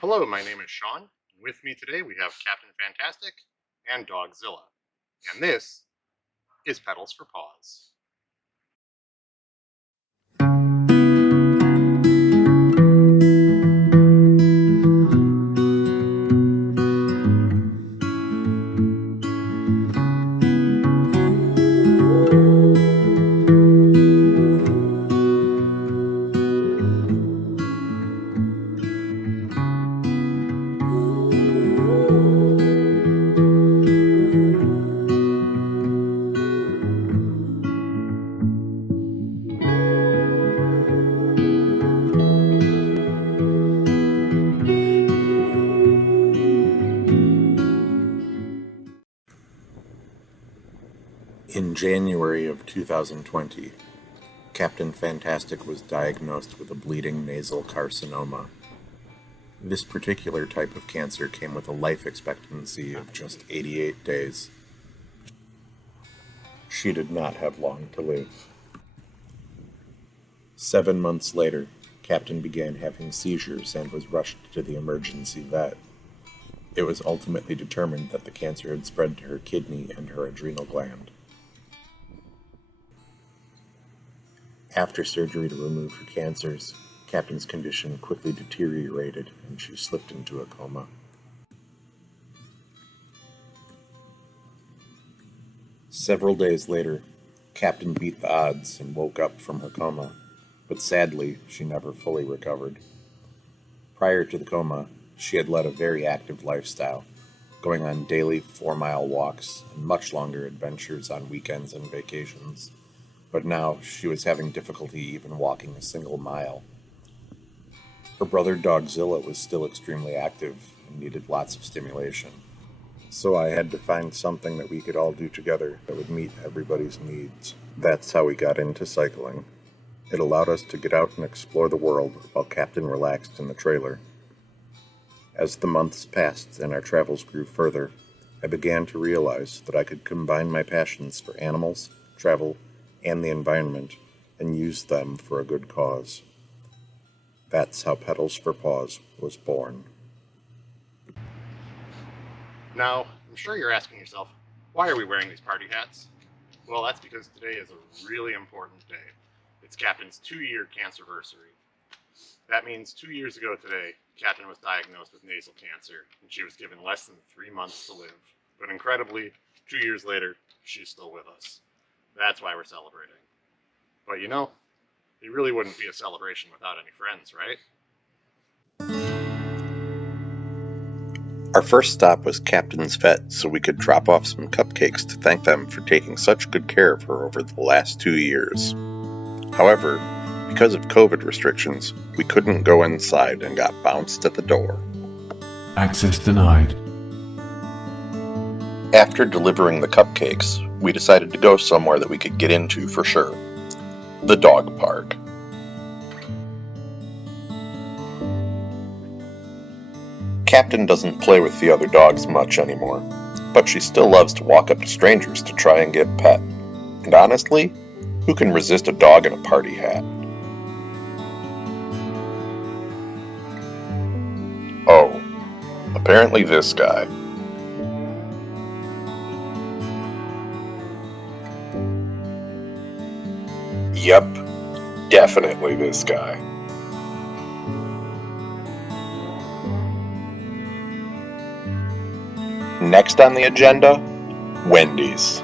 Hello, my name is Sean. With me today we have Captain Fantastic and Dogzilla. And this is Pedals for Paws. In January of 2020, Captain Fantastic was diagnosed with a bleeding nasal carcinoma. This particular type of cancer came with a life expectancy of just 88 days. She did not have long to live. 7 months later, Captain began having seizures and was rushed to the emergency vet. It was ultimately determined that the cancer had spread to her kidney and her adrenal gland. After surgery to remove her cancers, Captain's condition quickly deteriorated and she slipped into a coma. Several days later, Captain beat the odds and woke up from her coma, but sadly, she never fully recovered. Prior to the coma, she had led a very active lifestyle, going on daily 4-mile walks and much longer adventures on weekends and vacations. But now she was having difficulty even walking a single mile. Her brother Dogzilla was still extremely active and needed lots of stimulation. So I had to find something that we could all do together that would meet everybody's needs. That's how we got into cycling. It allowed us to get out and explore the world while Captain relaxed in the trailer. As the months passed and our travels grew further, I began to realize that I could combine my passions for animals, travel, and the environment, and use them for a good cause. That's how Pedals4Paws was born. Now, I'm sure you're asking yourself, why are we wearing these party hats? Well, that's because today is a really important day. It's Captain's 2-year cancerversary. That means 2 years ago today, Captain was diagnosed with nasal cancer, and she was given less than 3 months to live. But incredibly, 2 years later, she's still with us. That's why we're celebrating. But you know, it really wouldn't be a celebration without any friends, right? Our first stop was Captain's vet, so we could drop off some cupcakes to thank them for taking such good care of her over the last 2 years. However, because of COVID restrictions, we couldn't go inside and got bounced at the door. Access denied. After delivering the cupcakes, we decided to go somewhere that we could get into for sure. The dog park. Captain doesn't play with the other dogs much anymore, but she still loves to walk up to strangers to try and get pet. And honestly, who can resist a dog in a party hat? Oh, apparently this guy. Yep, definitely this guy. Next on the agenda, Wendy's.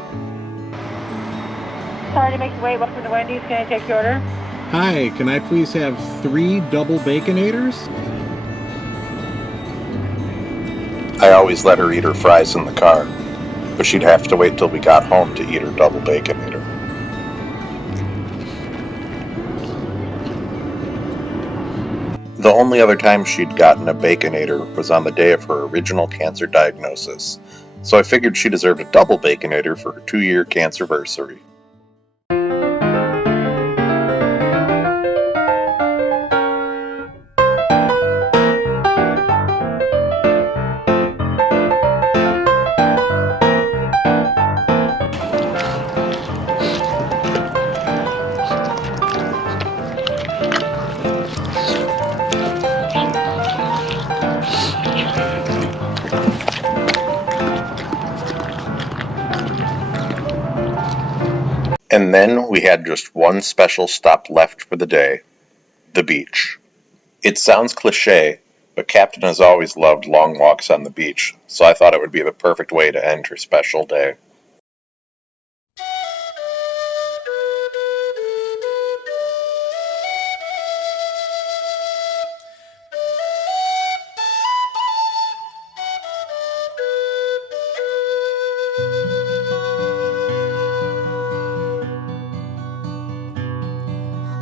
Sorry to make you wait. Welcome to Wendy's. Can I take your order? Hi, can I please have 3 double Baconators? I always let her eat her fries in the car, but she'd have to wait till we got home to eat her double Baconator. The only other time she'd gotten a Baconator was on the day of her original cancer diagnosis, so I figured she deserved a double Baconator for her 2-year cancerversary. And then we had just one special stop left for the day, the beach. It sounds cliche, but Captain has always loved long walks on the beach, so I thought it would be the perfect way to end her special day.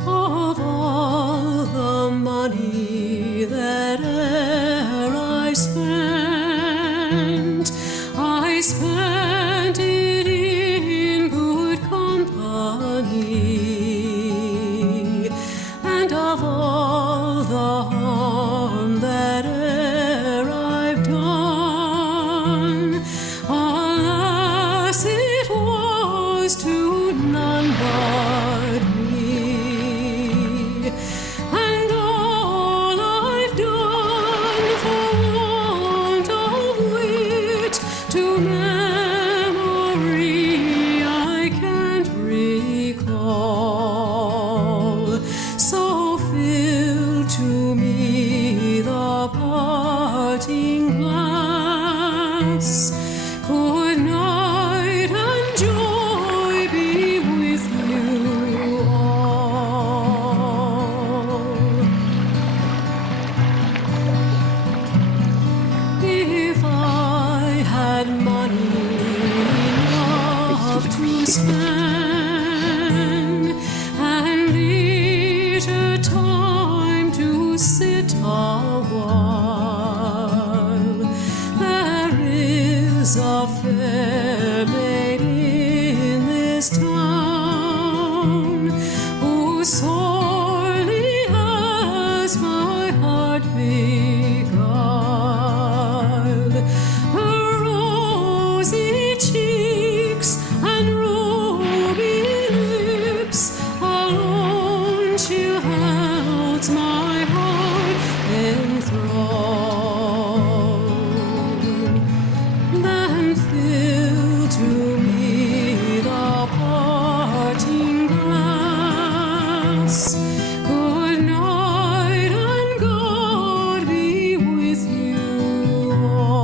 Of all the money that e'er I spent it in good company, and of all the harm that e'er I've done, alas, it was to none but me. And all I've done for want of wit to memory I can't recall. So fill to me the parting glass. Good night and joy be with you all. If I had money enough to spend and leisure time to sit a while, there is a fair maid in this town who sorely has my heart beguiled. Her rosy cheeks and ruby lips alone she holds my heart enthralled. Then fill to me the parting glass. Good night and God be with you all.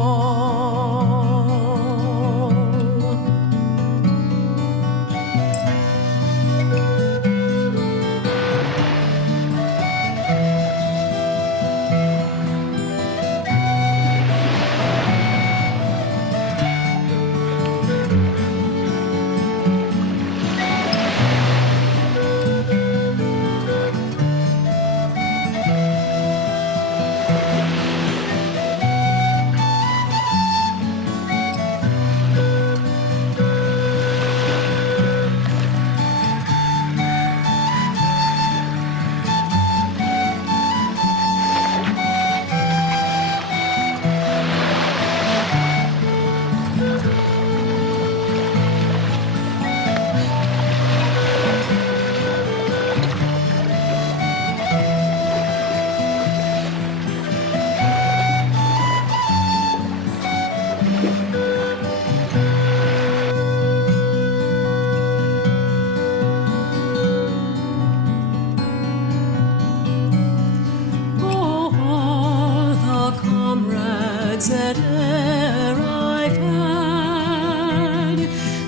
Oh, all the comrades that e'er I've had,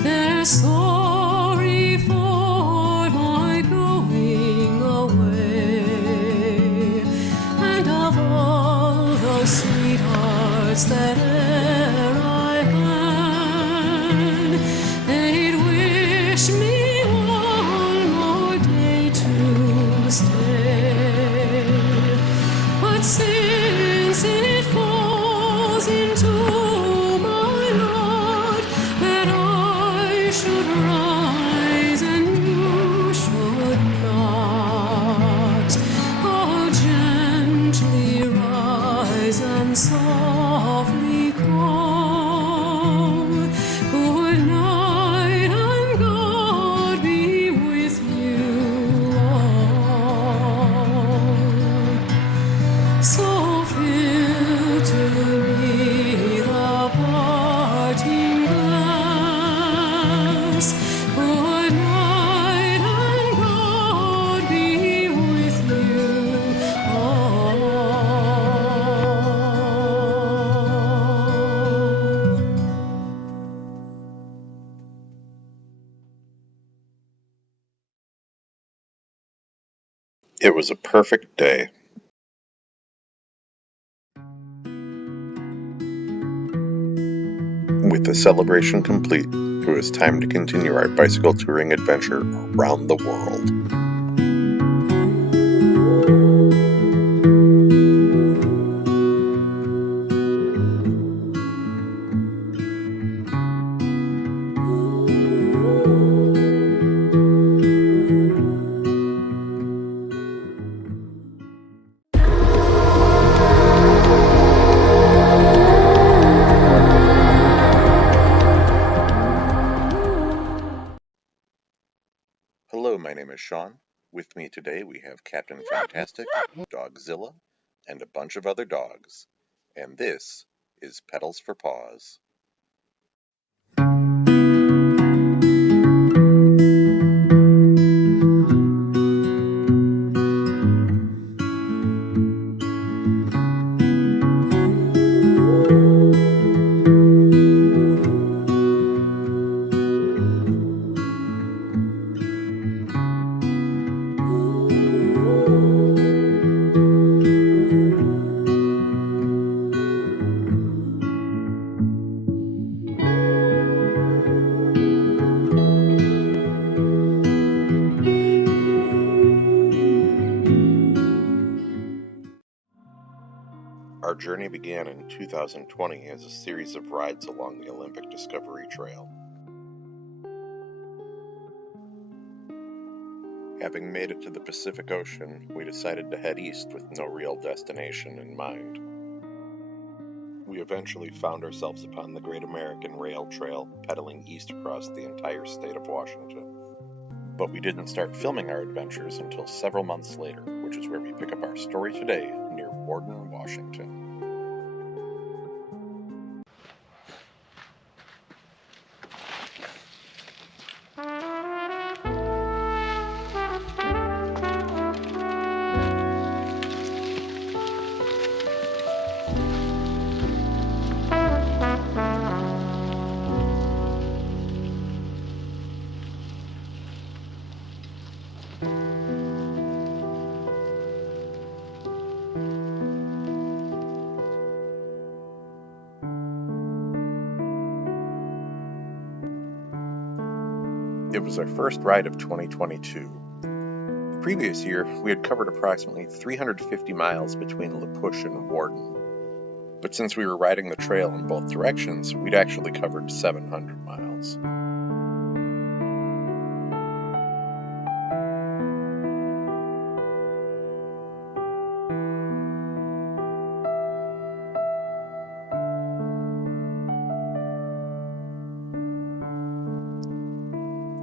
they're sorry for my going away. And of all those sweethearts that e'er I had, they'd wish me one more day to stay. But since it falls into my lot that I should rise and you should not, oh, gently rise and softly call. Good night and God be with you all. So fill It was a perfect day. With the celebration complete, it was time to continue our bicycle touring adventure around the world. Hello, my name is Sean. With me today we have Captain Fantastic, Dogzilla, and a bunch of other dogs. And this is Pedals4Paws. Our journey began in 2020 as a series of rides along the Olympic Discovery Trail. Having made it to the Pacific Ocean, we decided to head east with no real destination in mind. We eventually found ourselves upon the Great American Rail Trail, pedaling east across the entire state of Washington. But we didn't start filming our adventures until several months later, which is where we pick up our story today near Warden, Washington. It was our first ride of 2022. The previous year, we had covered approximately 350 miles between La Push and Warden. But since we were riding the trail in both directions, we'd actually covered 700 miles.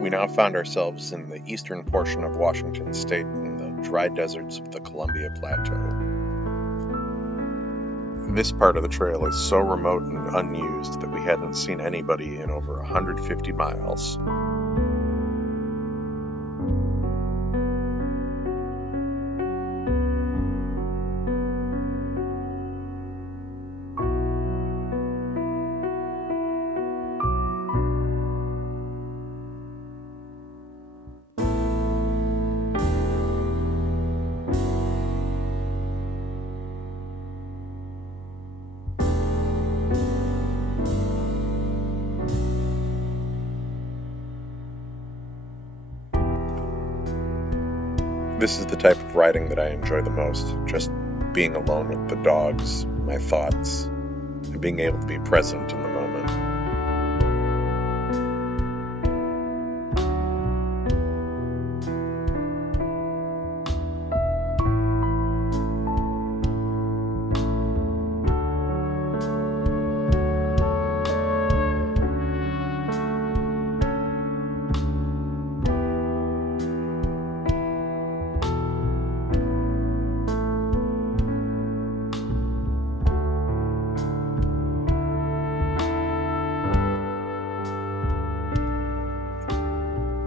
We now found ourselves in the eastern portion of Washington state in the dry deserts of the Columbia Plateau. This part of the trail is so remote and unused that we hadn't seen anybody in over 150 miles. This is the type of riding that I enjoy the most, just being alone with the dogs, my thoughts, and being able to be present in the moment.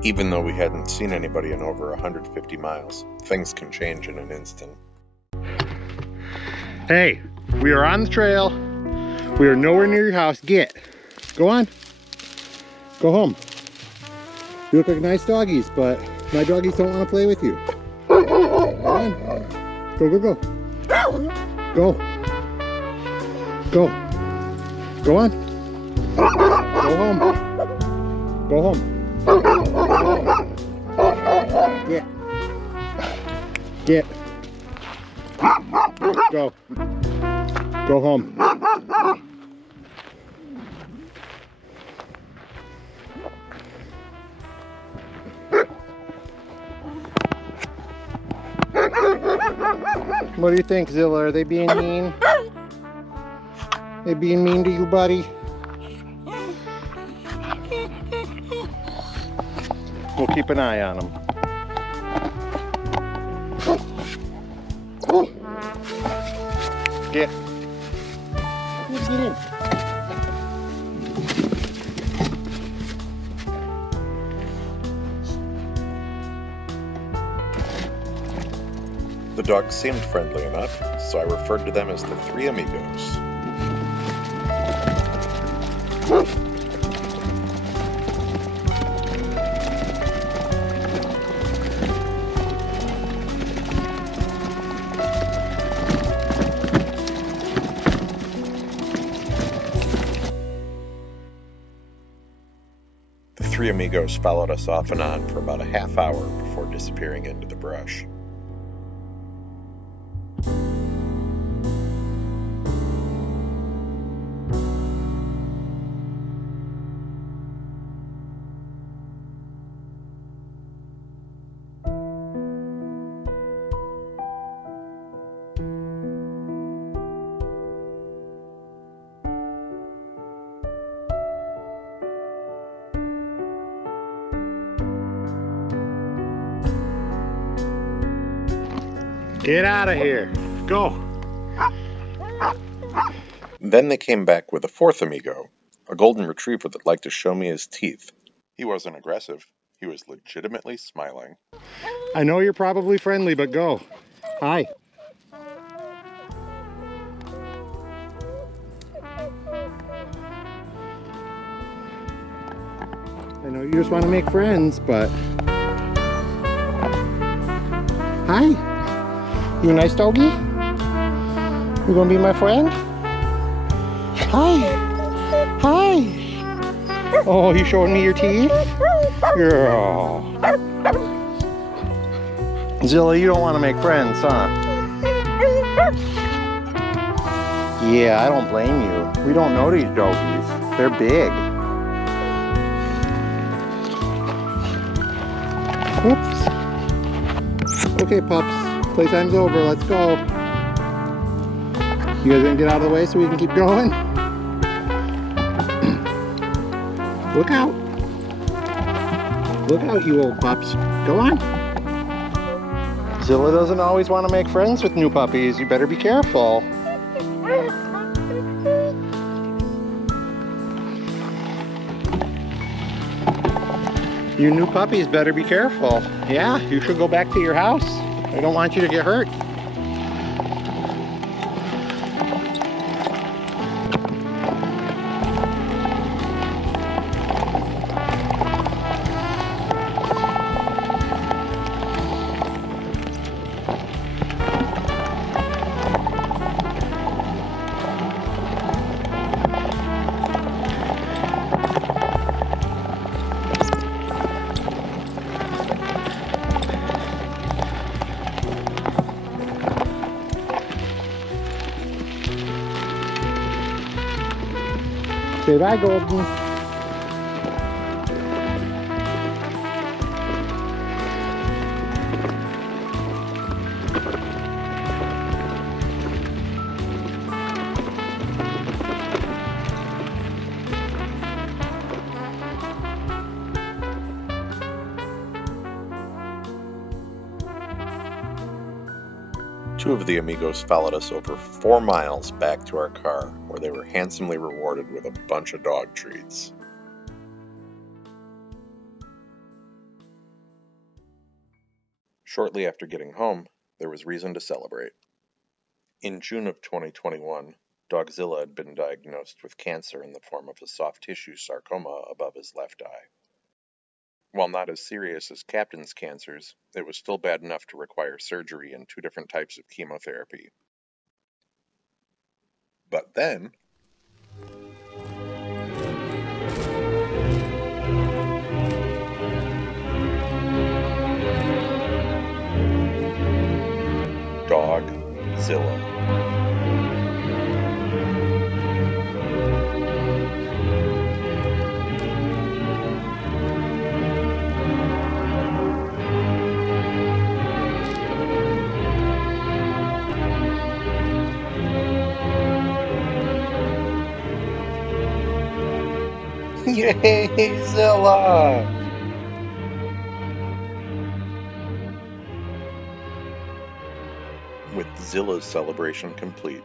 Even though we hadn't seen anybody in over 150 miles, things can change in an instant. Hey, we are on the trail. We are nowhere near your house. Go on. Go home. You look like nice doggies, but my doggies don't want to play with you. on. Go, go, go. Go. Go. Go on. Go home. Go home. Go home. Get. Get. Go. Go home. What do you think, Zilla? Are they being mean? They being mean to you, buddy? We'll keep an eye on them. Get. Get in. The dogs seemed friendly enough, so I referred to them as the three amigos. The three amigos followed us off and on for about a half hour before disappearing into the brush. Get out of here. Go. Then they came back with a fourth amigo, a golden retriever that liked to show me his teeth. He wasn't aggressive. He was legitimately smiling. I know you're probably friendly, but go. Hi. I know you just want to make friends, but... Hi. You a nice doggy? You gonna be my friend? Hi. Hi. Oh, you showing me your teeth? Girl. Zilla, you don't want to make friends, huh? Yeah, I don't blame you. We don't know these doggies. They're big. Whoops. Okay, pups. Playtime's over. Let's go. You guys gonna get out of the way so we can keep going? Look out. Look out, you old pups. Go on. Zilla doesn't always want to make friends with new puppies. You better be careful. You new puppies better be careful. Yeah, you should go back to your house. I don't want you to get hurt. Say bye, Golden. Two of the amigos followed us over 4 miles back to our car, where they were handsomely rewarded with a bunch of dog treats. Shortly after getting home, there was reason to celebrate. In June of 2021, Dogzilla had been diagnosed with cancer in the form of a soft tissue sarcoma above his left eye. While not as serious as Captain's cancers, it was still bad enough to require surgery and 2 different types of chemotherapy. But then, Dogzilla. Yay, Zilla! With Zilla's celebration complete,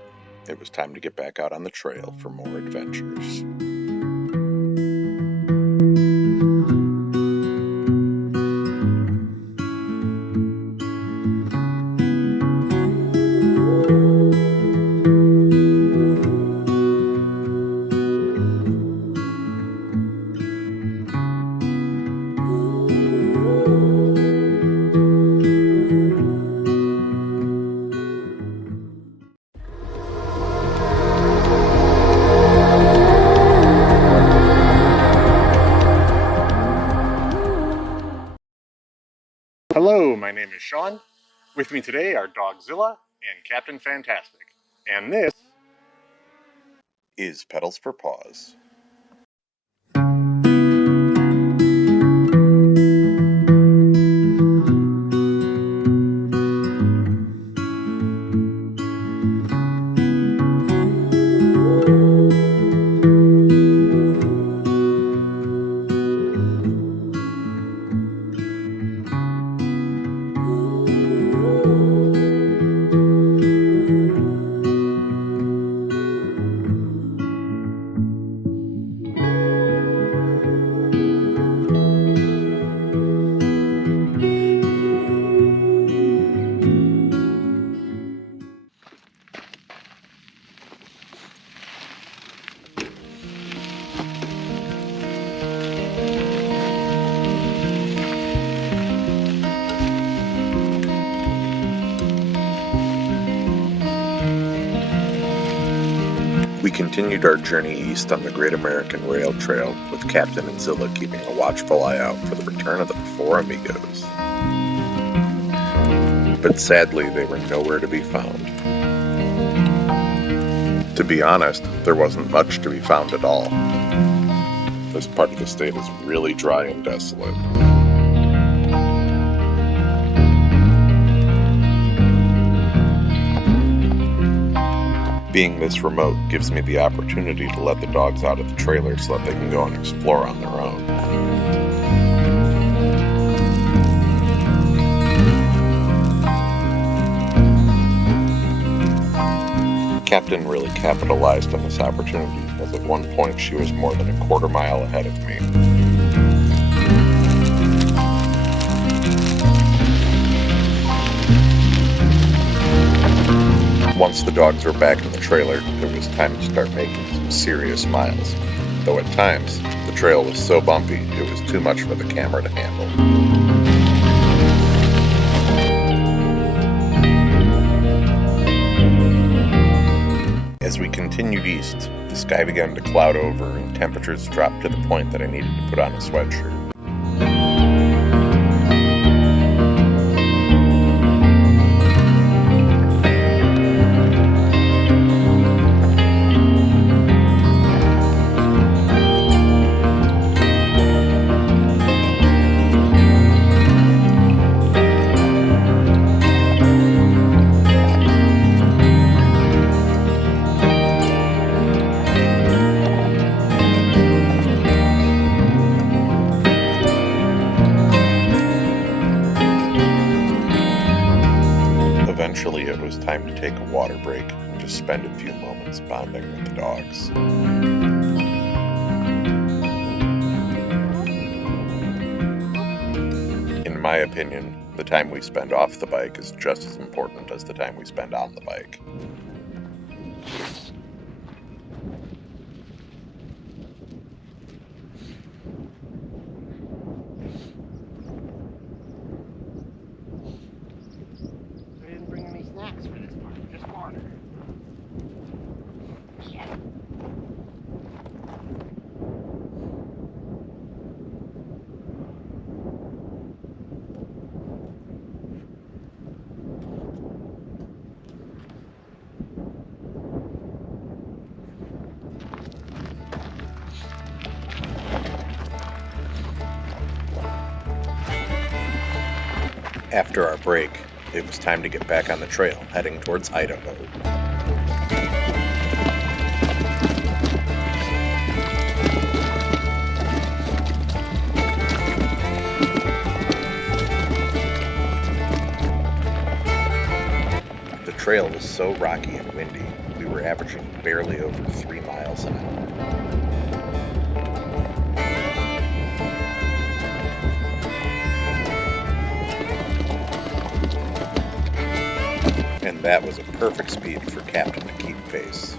it was time to get back out on the trail for more adventures. Hello, my name is Sean. With me today are Dogzilla and Captain Fantastic. And this Is Pedals4Paws. We continued our journey east on the Great American Rail Trail, with Captain and Zilla keeping a watchful eye out for the return of the 4 amigos. But sadly, they were nowhere to be found. To be honest, there wasn't much to be found at all. This part of the state is really dry and desolate. Being this remote gives me the opportunity to let the dogs out of the trailer so that they can go and explore on their own. Captain really capitalized on this opportunity, as at one point she was more than a quarter mile ahead of me. Once the dogs were back in the trailer, it was time to start making some serious miles. Though at times, the trail was so bumpy, it was too much for the camera to handle. As we continued east, the sky began to cloud over and temperatures dropped to the point that I needed to put on a sweatshirt. Eventually, it was time to take a water break and just spend a few moments bonding with the dogs. In my opinion, the time we spend off the bike is just as important as the time we spend on the bike. After our break, it was time to get back on the trail, heading towards Idaho. The trail was so rocky and windy, we were averaging barely over 3 miles an hour. And that was a perfect speed for Captain to keep pace.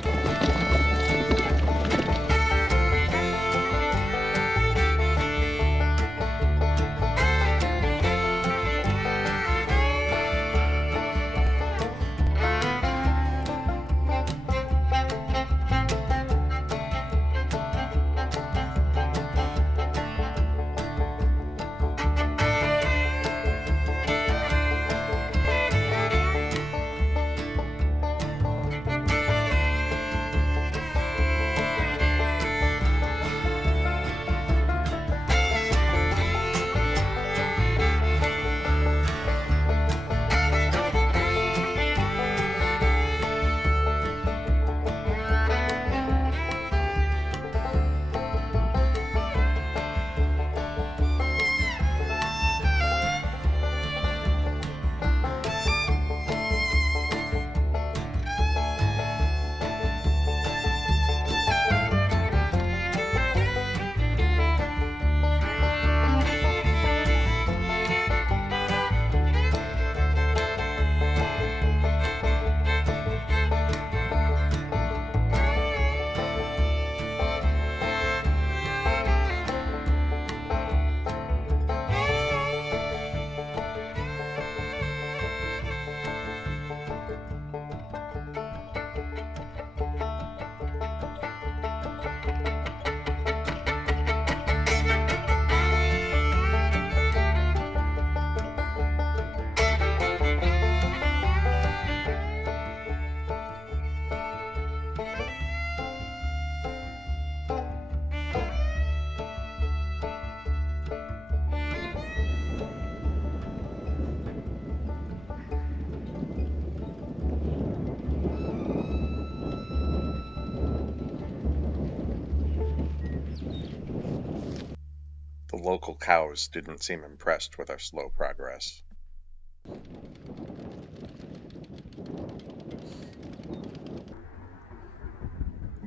The local cows didn't seem impressed with our slow progress.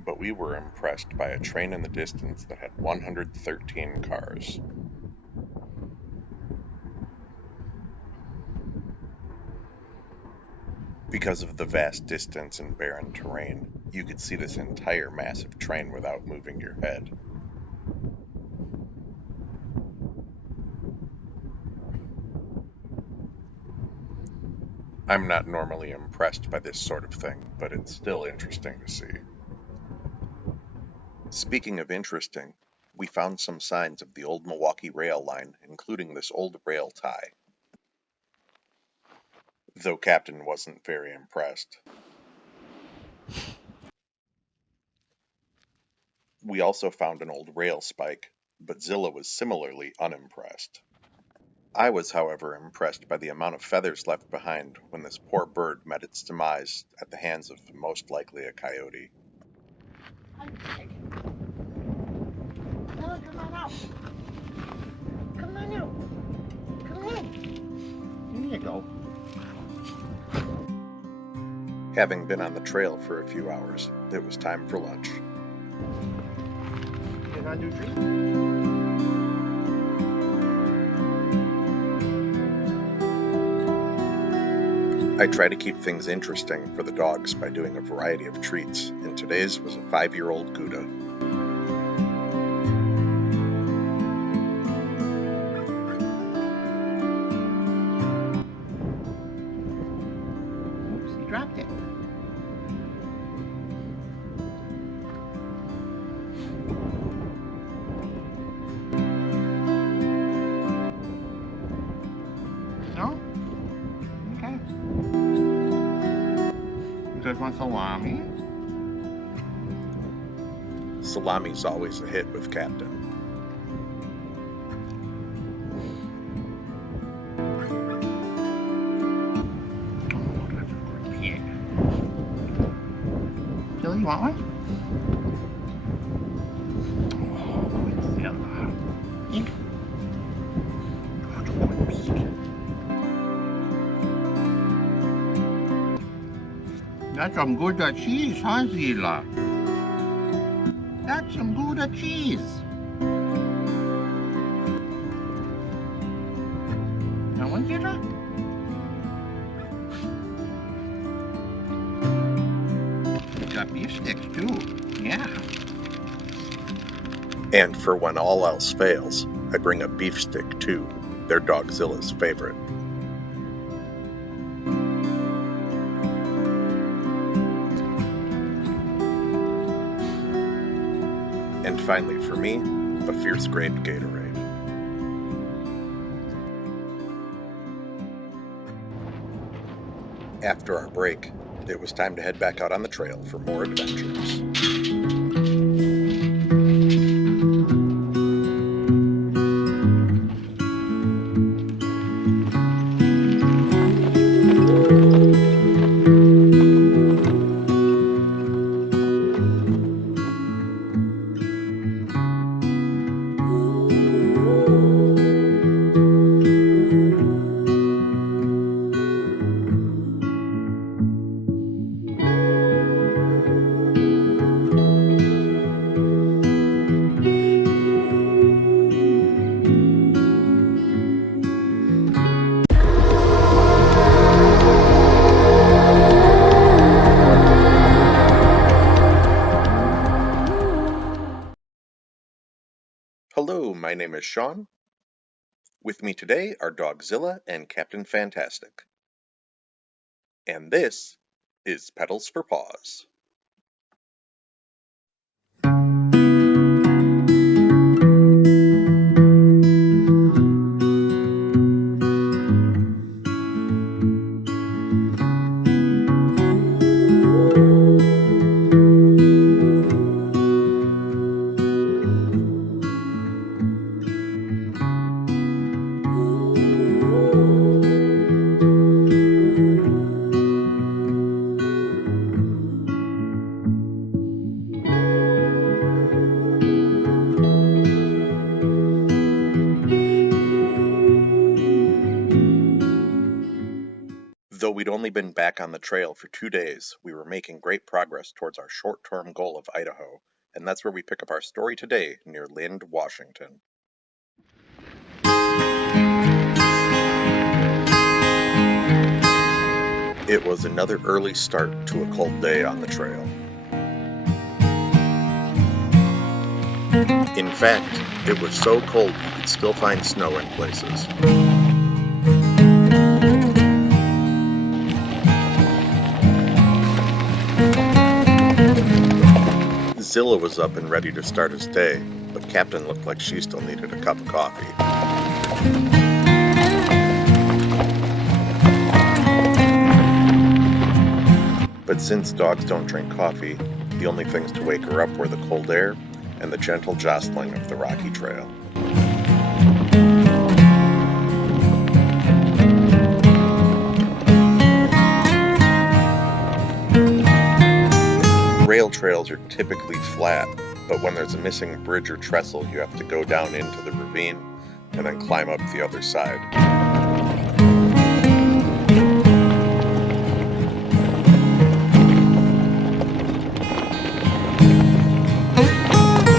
But we were impressed by a train in the distance that had 113 cars. Because of the vast distance and barren terrain, you could see this entire massive train without moving your head. I'm not normally impressed by this sort of thing, but it's still interesting to see. Speaking of interesting, we found some signs of the old Milwaukee rail line, including this old rail tie. Though Captain wasn't very impressed. We also found an old rail spike, but Zilla was similarly unimpressed. I was, however, impressed by the amount of feathers left behind when this poor bird met its demise at the hands of most likely a coyote. No, come on out. Come on out. Come in. Here you go. Having been on the trail for a few hours, it was time for lunch. Get a new treat. I try to keep things interesting for the dogs by doing a variety of treats, and today's was a 5-year-old Gouda. Oops, he dropped it. No? Okay. You guys want salami? Salami's always a hit with Captain. Really? You want one? Oh, yeah. Eat. That's some good cheese, huh, Zila? That's some good cheese. Now, one, Zila? It's got beef sticks, too. Yeah. And for when all else fails, I bring a beef stick too. They're Dogzilla's favorite. And finally for me, a fierce grape Gatorade. After our break, it was time to head back out on the trail for more adventures. Hello, my name is Sean. With me today are Dogzilla and Captain Fantastic. And this is Pedals4Paws. Though we'd only been back on the trail for 2 days, we were making great progress towards our short-term goal of Idaho, and that's where we pick up our story today near Lind, Washington. It was another early start to a cold day on the trail. In fact, it was so cold you could still find snow in places. Zilla was up and ready to start his day, but Captain looked like she still needed a cup of coffee. But since dogs don't drink coffee, the only things to wake her up were the cold air and the gentle jostling of the rocky trail. Rail trails are typically flat, but when there's a missing bridge or trestle, you have to go down into the ravine and then climb up the other side.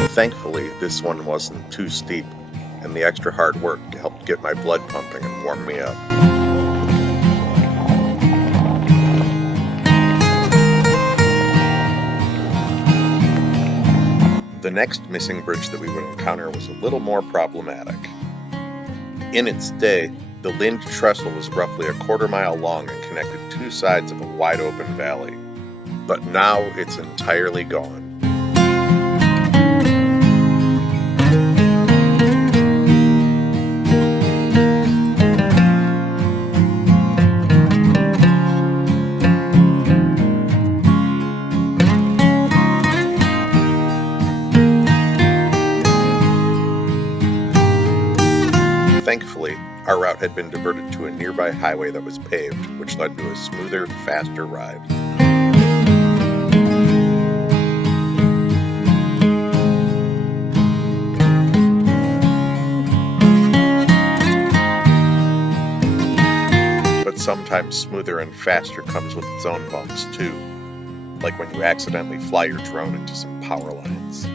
Thankfully, this one wasn't too steep, and the extra hard work helped get my blood pumping and warm me up. The next missing bridge that we would encounter was a little more problematic. In its day, the Lind trestle was roughly a quarter-mile long and connected two sides of a wide-open valley. But now it's entirely gone. Thankfully, our route had been diverted to a nearby highway that was paved, which led to a smoother, faster ride. sometimes smoother and faster comes with its own bumps too, like when you accidentally fly your drone into some power lines.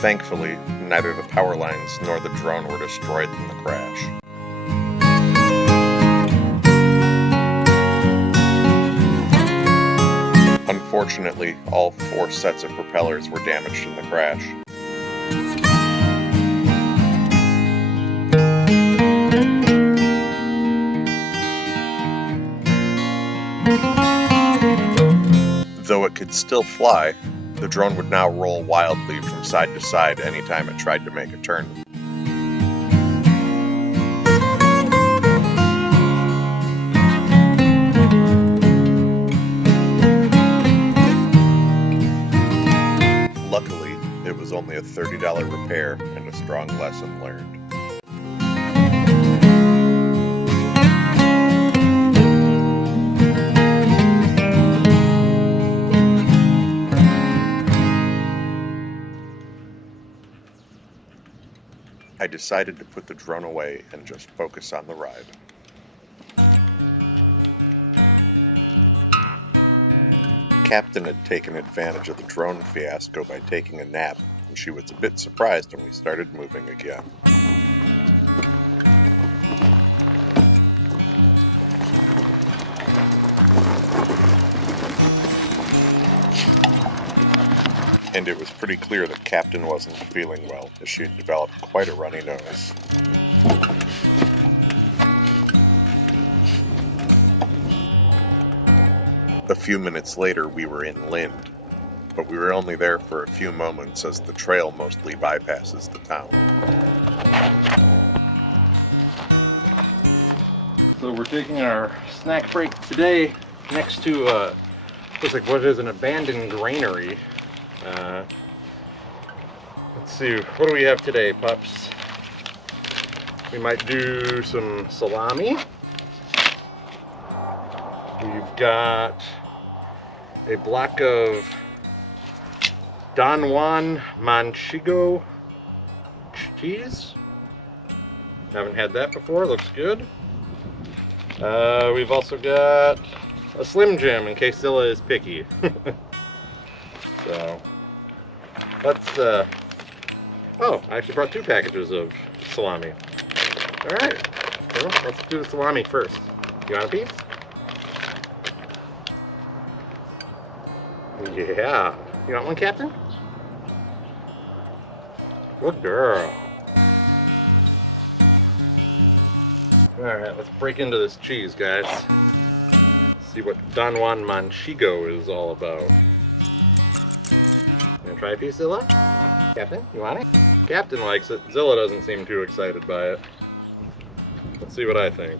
Thankfully, neither the power lines nor the drone were destroyed in the crash. Unfortunately, all 4 sets of propellers were damaged in the crash. Though it could still fly, the drone would now roll wildly from side to side anytime it tried to make a turn. Luckily, it was only a $30 repair and a strong lesson learned. I decided to put the drone away and just focus on the ride. Captain had taken advantage of the drone fiasco by taking a nap, and she was a bit surprised when we started moving again. And it was pretty clear that Captain wasn't feeling well, as she had developed quite a runny nose. A few minutes later, we were in Lind, but we were only there for a few moments as the trail mostly bypasses the town. So we're taking our snack break today next to, looks like what is an abandoned granary. Let's see, what do we have today, pups? We might do some salami. We've got a block of Don Juan Manchego cheese. Haven't had that before, looks good. We've also got a Slim Jim in case Zilla is picky. So, let's, oh, I actually brought 2 packages of salami. Alright, well, let's do the salami first. You want a piece? Yeah. You want one, Captain? Good girl. Alright, let's break into this cheese, guys. See what Don Juan Manchego is all about. You gonna try a piece, Zilla? Captain, you want it? Captain likes it. Zilla doesn't seem too excited by it. Let's see what I think.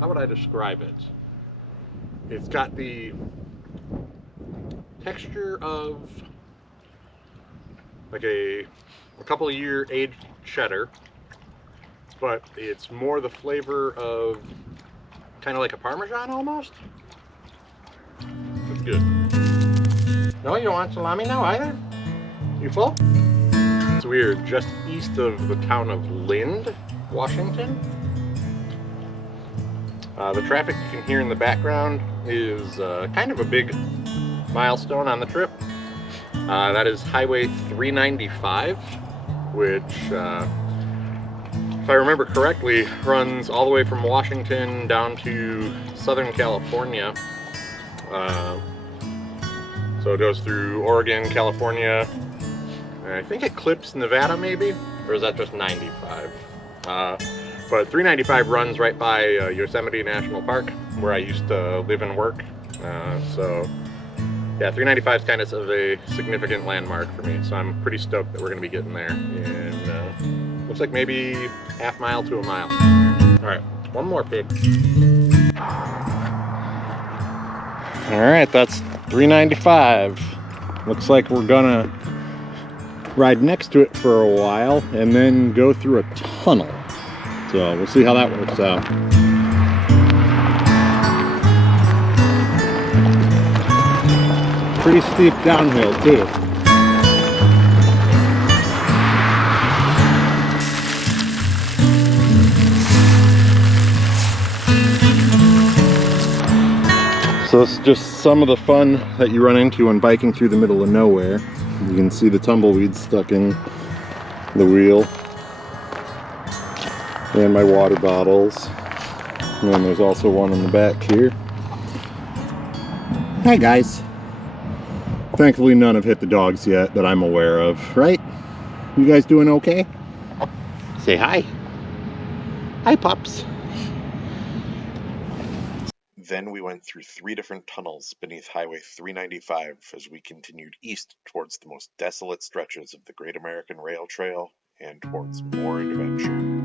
How would I describe it? It's got the texture of like a couple of year aged cheddar, but it's more the flavor of kind of like a Parmesan almost. It's good. No, you don't want salami now either? You full? So we are just east of the town of Lind, Washington. The traffic you can hear in the background is kind of a big milestone on the trip. That is Highway 395, which, if I remember correctly, runs all the way from Washington down to Southern California. So it goes through Oregon, California, and I think it clips Nevada maybe, or is that just 95? But 395 runs right by Yosemite National Park, where I used to live and work. So yeah, 395 is kind of a significant landmark for me, so I'm pretty stoked that we're going to be getting there in, looks like maybe half mile to a mile. All right, one more pig. All right, that's 395. Looks like we're gonna ride next to it for a while and then go through a tunnel. So we'll see how that works out. Pretty steep downhill too. So this is just some of the fun that you run into when biking through the middle of nowhere. You can see the tumbleweeds stuck in the wheel. And my water bottles. And then there's also one in the back here. Hi guys. Thankfully none have hit the dogs yet that I'm aware of, right? You guys doing okay? Say hi. Hi pups. Then we went through 3 different tunnels beneath Highway 395 as we continued east towards the most desolate stretches of the Great American Rail Trail and towards more adventure.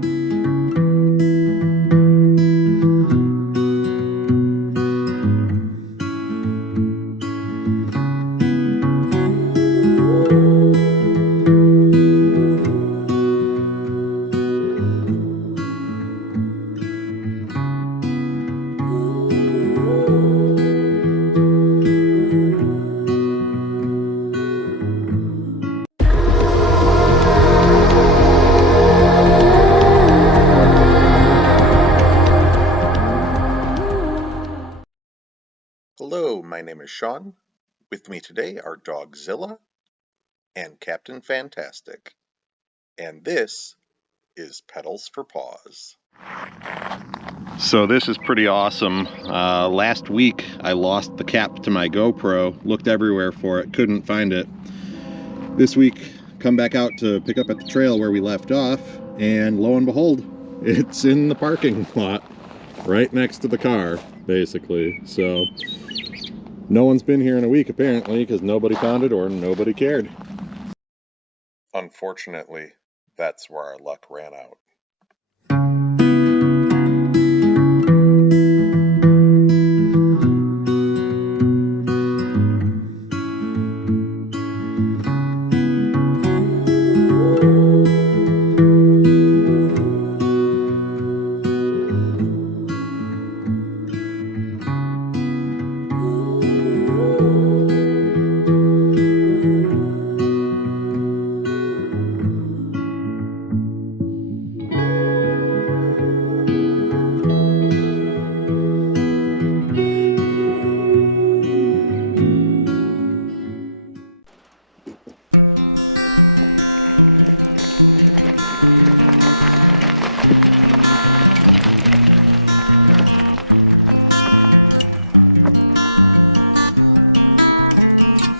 Hello, my name is Sean. With me today are Dogzilla and Captain Fantastic. And this is Pedals4Paws. So this is pretty awesome. Last week I lost the cap to my GoPro, looked everywhere for it, couldn't find it. This week come back out to pick up at the trail where we left off, and lo and behold, it's in the parking lot right next to the car, basically. So no one's been here in a week apparently, because nobody found it or nobody cared. Unfortunately, that's where our luck ran out.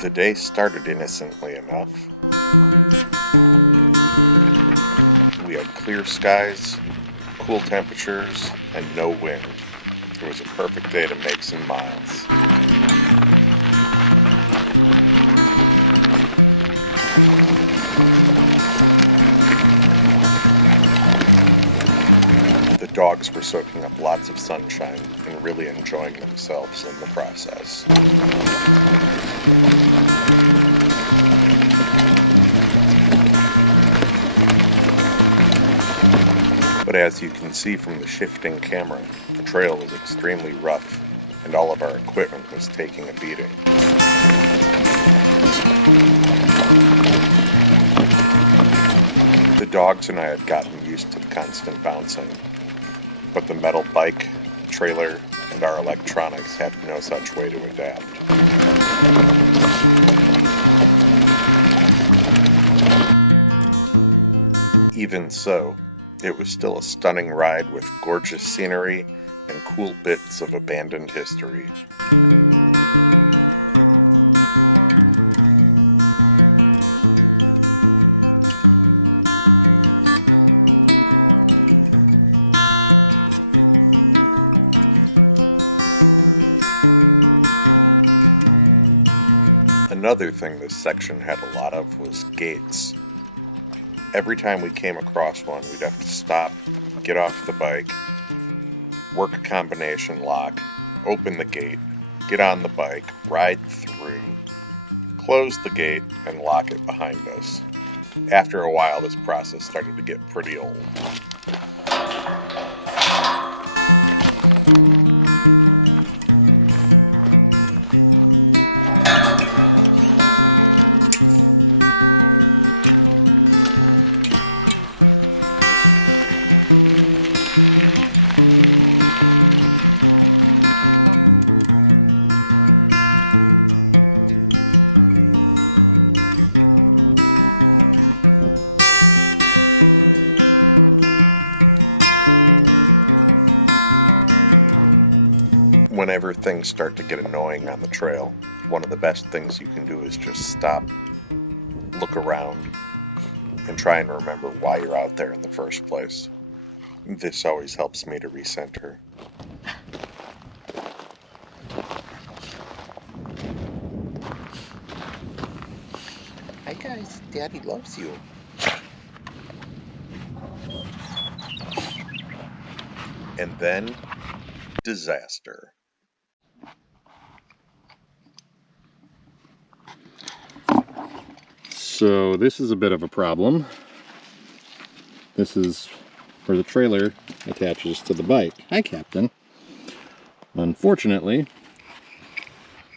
The day started innocently enough. We had clear skies, cool temperatures, and no wind. It was a perfect day to make some miles. The dogs were soaking up lots of sunshine and really enjoying themselves in the process. But as you can see from the shifting camera, the trail was extremely rough, and all of our equipment was taking a beating. The dogs and I had gotten used to the constant bouncing, but the metal bike, trailer, and our electronics had no such way to adapt. Even so, it was still a stunning ride with gorgeous scenery and cool bits of abandoned history. Another thing this section had a lot of was gates. Every time we came across one, we'd have to stop, get off the bike, work a combination lock, open the gate, get on the bike, ride through, close the gate, and lock it behind us. After a while, this process started to get pretty old. Whenever things start to get annoying on the trail, one of the best things you can do is just stop, look around, and try and remember why you're out there in the first place. This always helps me to recenter. Hi guys, Daddy loves you. And then, disaster. So this is a bit of a problem. This is where the trailer attaches to the bike. Hi, Captain. Unfortunately,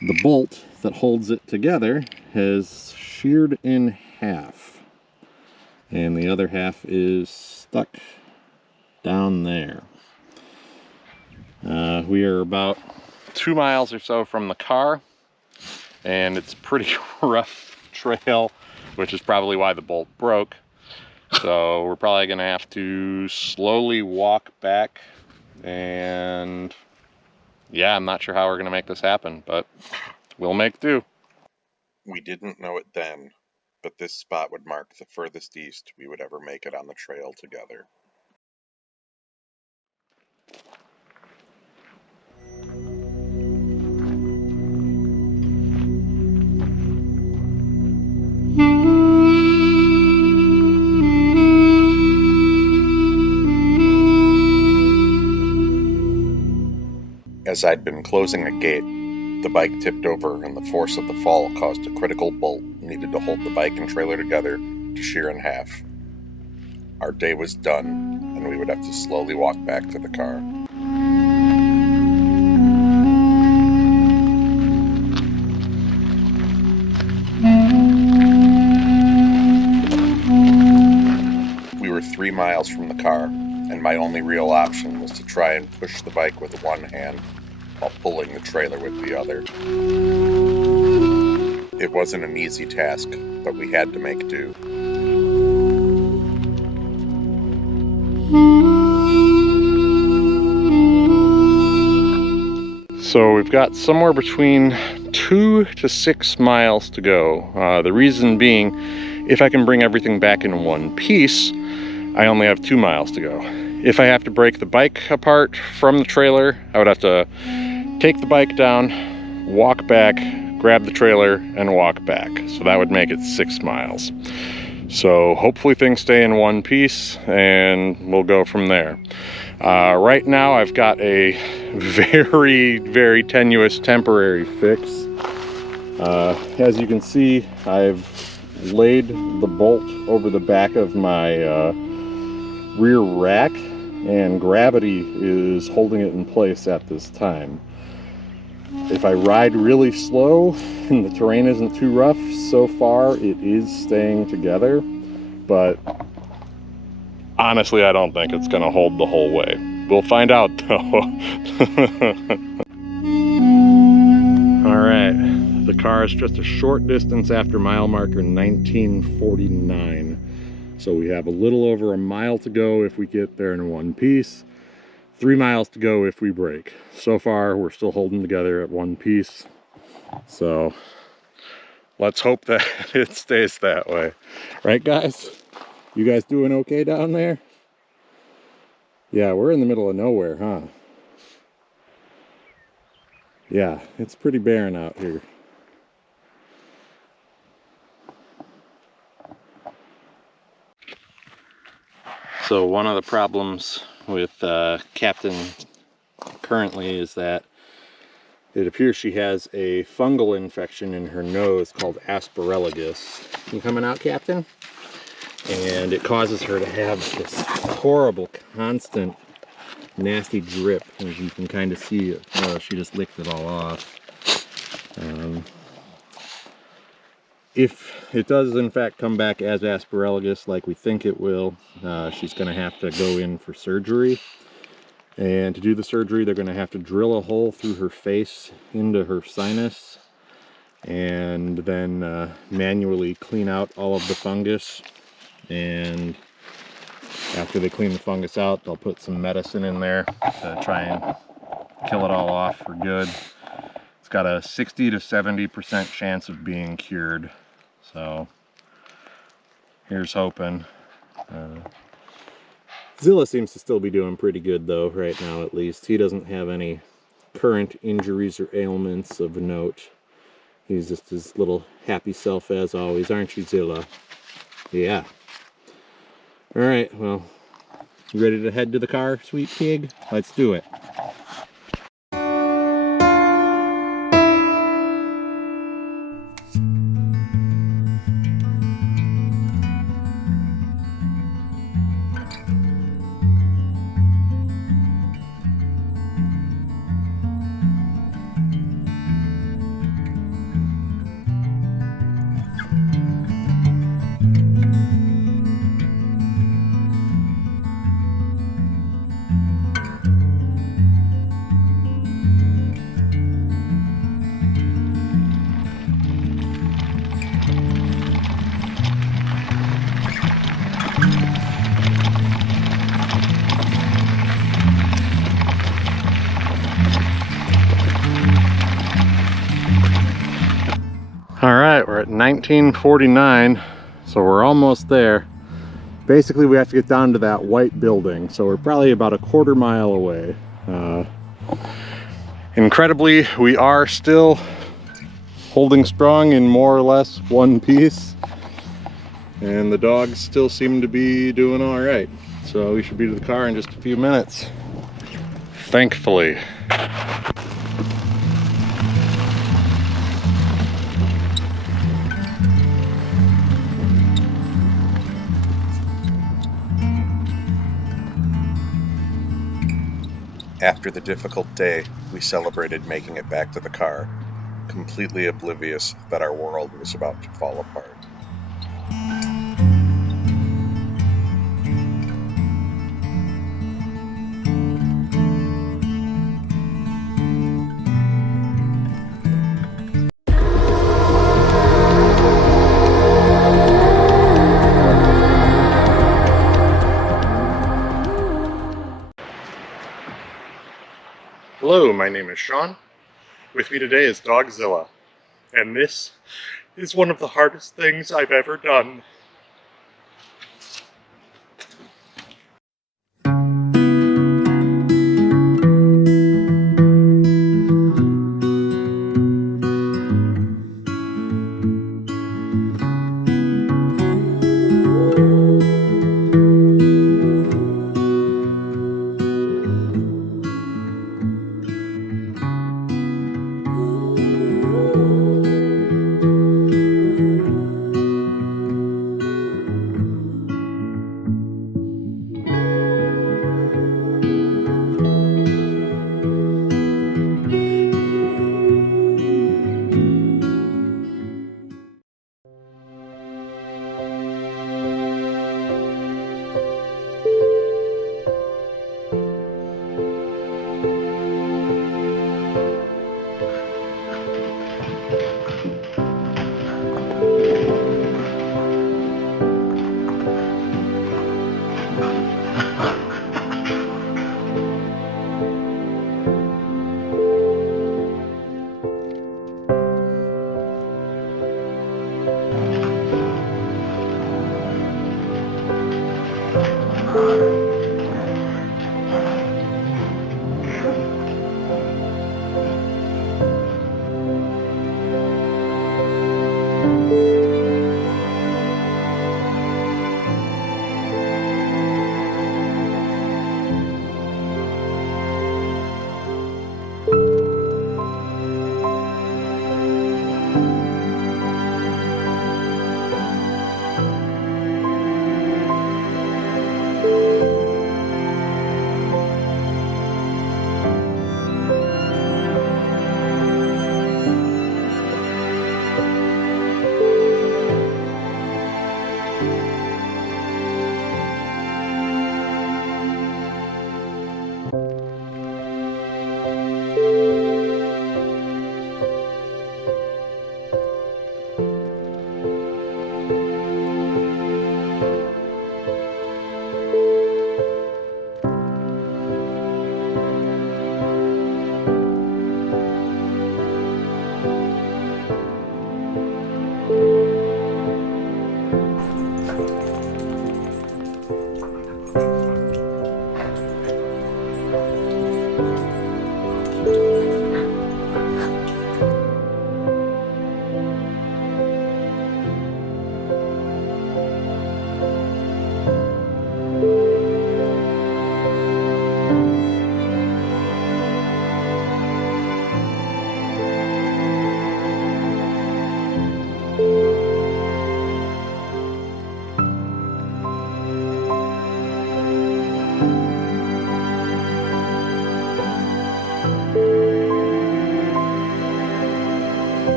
the bolt that holds it together has sheared in half, and the other half is stuck down there. We are about 2 miles or so from the car, and it's a pretty rough trail, which is probably why the bolt broke. So we're probably gonna have to slowly walk back, and yeah, I'm not sure how we're gonna make this happen, but we'll make do. We didn't know it then, but this spot would mark the furthest east we would ever make it on the trail together. As I'd been closing a gate, the bike tipped over and the force of the fall caused a critical bolt needed to hold the bike and trailer together to shear in half. Our day was done, and we would have to slowly walk back to the car. We were 3 miles from the car, and my only real option was to try and push the bike with one hand while pulling the trailer with the other. It wasn't an easy task, but we had to make do. So we've got somewhere between 2 to 6 miles to go. The reason being, if I can bring everything back in one piece, I only have 2 miles to go. If I have to break the bike apart from the trailer, I would have to take the bike down, walk back, grab the trailer, and walk back. So that would make it 6 miles. So hopefully things stay in one piece, and we'll go from there. Right now I've got a very, very tenuous temporary fix. As you can see, I've laid the bolt over the back of my rear rack, and gravity is holding it in place at this time. If I ride really slow and the terrain isn't too rough, so far it is staying together, but honestly I don't think it's gonna hold the whole way. We'll find out though. Alright, the car is just a short distance after mile marker 1949. So we have a little over a mile to go if we get there in one piece. 3 miles to go if we break. So far, we're still holding together at one piece. So let's hope that it stays that way. Right, guys? You guys doing okay down there? Yeah, we're in the middle of nowhere, huh? Yeah, it's pretty barren out here. So one of the problems with Captain currently is that it appears she has a fungal infection in her nose called aspergillosis. You coming out, Captain? And it causes her to have this horrible, constant, nasty drip. As you can kind of see it. She just licked it all off. If it does in fact come back as aspergillosis like we think it will, she's going to have to go in for surgery. And to do the surgery, they're going to have to drill a hole through her face into her sinus, and then manually clean out all of the fungus. And after they clean the fungus out, they'll put some medicine in there to try and kill it all off for good. It's got a 60 to 70% chance of being cured. So here's hoping. Zilla seems to still be doing pretty good though, right now at least. He doesn't have any current injuries or ailments of note. He's just his little happy self as always, aren't you, Zilla? Yeah. Alright, well, you ready to head to the car, sweet pig? Let's do it. Alright, we're at 1949, so we're almost there. Basically, we have to get down to that white building, so we're probably about a quarter mile away. Incredibly, we are still holding strong in more or less one piece, and the dogs still seem to be doing alright. So we should be to the car in just a few minutes. Thankfully. After the difficult day, we celebrated making it back to the car, completely oblivious that our world was about to fall apart. Hello, my name is Sean. With me today is Dogzilla, and this is one of the hardest things I've ever done.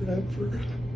Bradford.